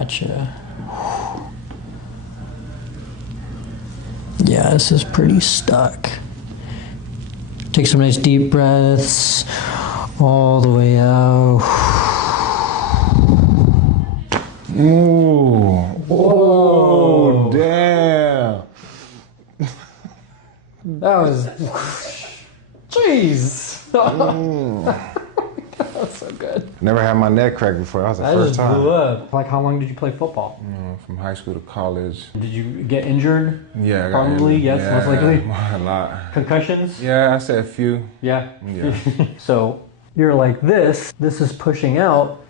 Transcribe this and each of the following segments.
Gotcha. Yeah, this is pretty stuck. Take some nice deep breaths all the way out. Ooh. Whoa, damn. That was, jeez. That was so good. Never had my neck cracked before. That was the first time. Blew up. Like, how long did you play football? From high school to college. Did you get injured? Yeah, I got Probably, injured. yes, Yeah, most likely. a lot. Concussions? Yeah, I said a few. Yeah. Yeah. So you're like this is pushing out,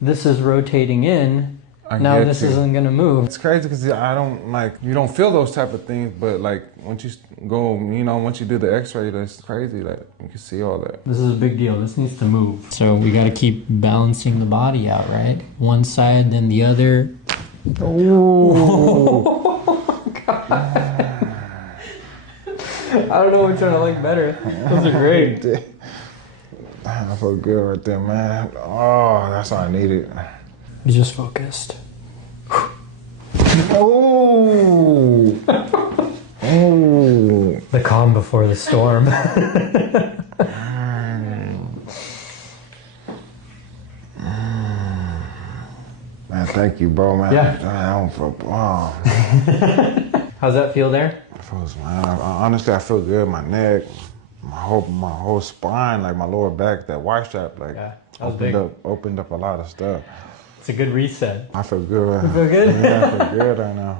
this is rotating in. Now this isn't gonna move. It's crazy because I don't you don't feel those type of things, but like once you go, once you do the x-ray, that's crazy. Like you can see all that. This is a big deal. This needs to move. So we gotta keep balancing the body out, right? One side, then the other. Oh, God. I don't know which one I like better. Those are great. I feel good right there, man. Oh, that's all I needed. You just focused. Oh! Oh! The calm before the storm. Man, thank you, bro, man. Yeah. I don't feel, wow. How's that feel there? Honestly, I feel good. My neck, my whole spine, like my lower back, that Y strap, like Yeah, that was opened up a lot of stuff. It's a good reset. I feel good. You feel good? Yeah, I feel good right now.